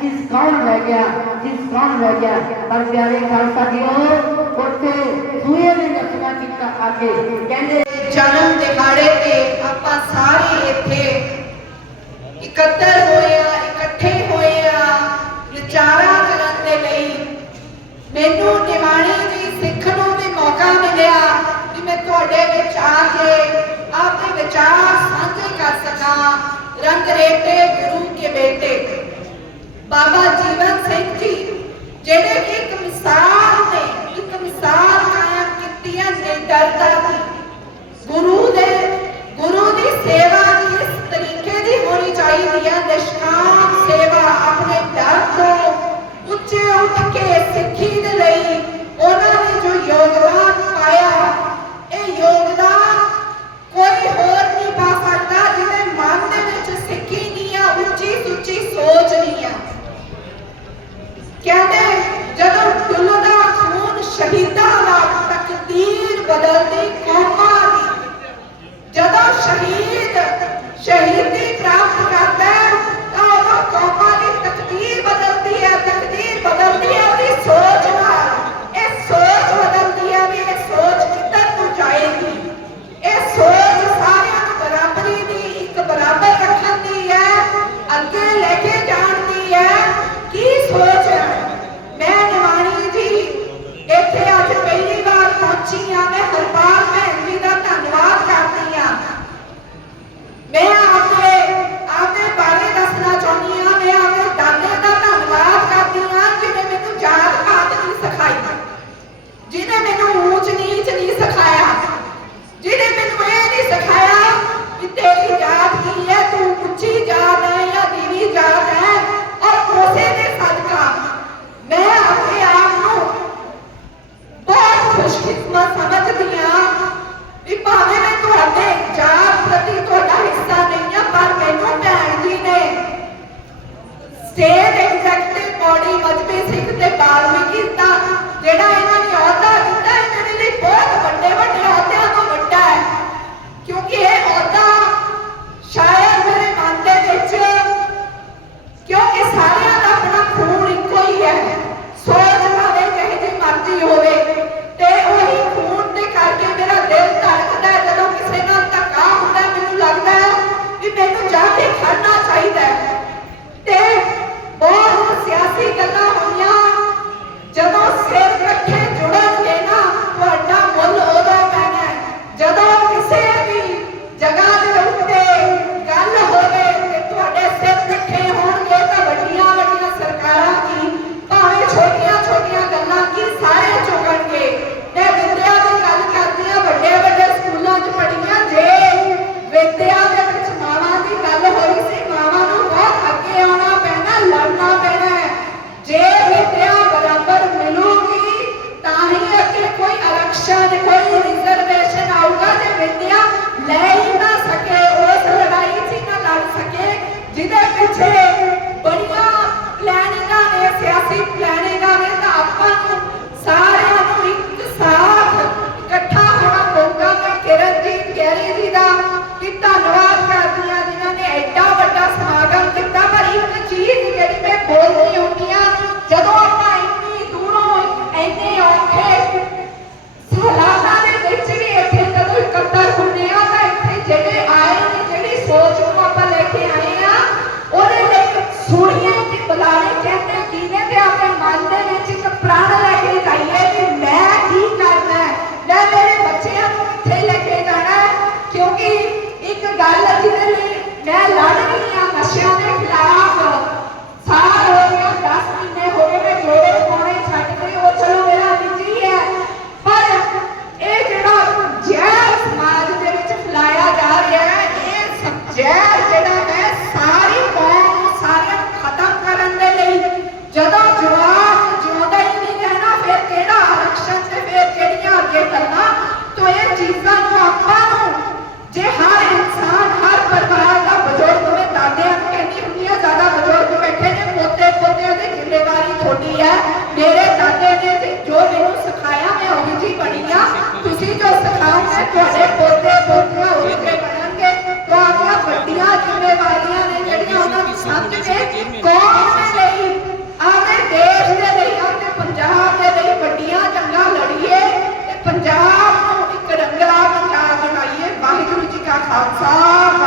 ਜਿਸ ਕੌਣ ਰਹਿ ਗਿਆ, ਜਿਸ ਕੌਣ ਰਹਿ ਗਿਆ, ਪਰ ਪਿਆਰੇ ਖਾਲਸਾ ਜੀਓ ਉੱਥੇ ਸੂਏ ਨੇ ਨਕਸ਼ਾ ਕੀਤਾ ਆ ਕੇ ਕਹਿੰਦੇ, ਜਨਮ ਦਿਹਾੜੇ ਤੇ ਆਪਾਂ ਸਾਰੇ ਇੱਥੇ ਇਕੱਤਰ ਹੋਏ ਆ, ਇਕੱਠੇ ਹੋਏ ਆ, ਵਿਚਾਰਾ ਕਰਨ ਦੇ ਲਈ ਮੈਨੂੰ ਨਿਵਾਣੀ ਦੀ ਸਿੱਖ ਨੂੰ ਵੀ ਮੌਕਾ ਮਿਲਿਆ ਕਿ ਮੈਂ ਤੁਹਾਡੇ ਵਿੱਚ ਆ ਕੇ ਆਪਣੇ ਵਿਚਾਰ ਸਾਂਝੇ ਕਰ ਸਕਾਂ। ਰੰਗ ਰੇਟੇ ਗੁਰੂ ਕੇ ਬੇਟੇ। எடா ਚੀਜ਼ਾਂ ਨੂੰ ਆਪਾਂ ਨੂੰ। ਜੇ ਹਰ ਇਨਸਾਨ, ਹਰ ਪਰਿਵਾਰ ਦਾ ਬਜ਼ੁਰਗ ਮੈਂ ਦਾਦਿਆਂ ਨੂੰ ਕਹਿੰਦੀ ਹੁੰਦੀ ਆ, ਜ਼ਿਆਦਾ ਬਜ਼ੁਰਗ ਬੈਠੇ ਨੇ ਪੋਤੇ ਪੋਤਿਆਂ ਦੀ ਜ਼ਿੰਮੇਵਾਰੀ ਥੋੜੀ ਆ। ਮੇਰੇ ਦਾਦੇ ਨੇ ਜੋ ਮੈਨੂੰ ਸਿਖਾਇਆ, ਮੈਂ ਉਹੀ ਜੀ ਬਣੀ ਆ। ਤੁਸੀਂ ਜੋ ਸਿਖਾਉਂਦੇ ਤੁਹਾਡੇ ਪੋਤੇ Calçar!